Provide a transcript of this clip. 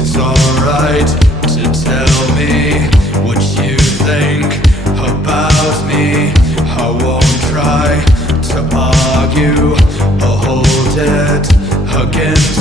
It's alright to tell me what you think about me. I won't try to argue or hold it against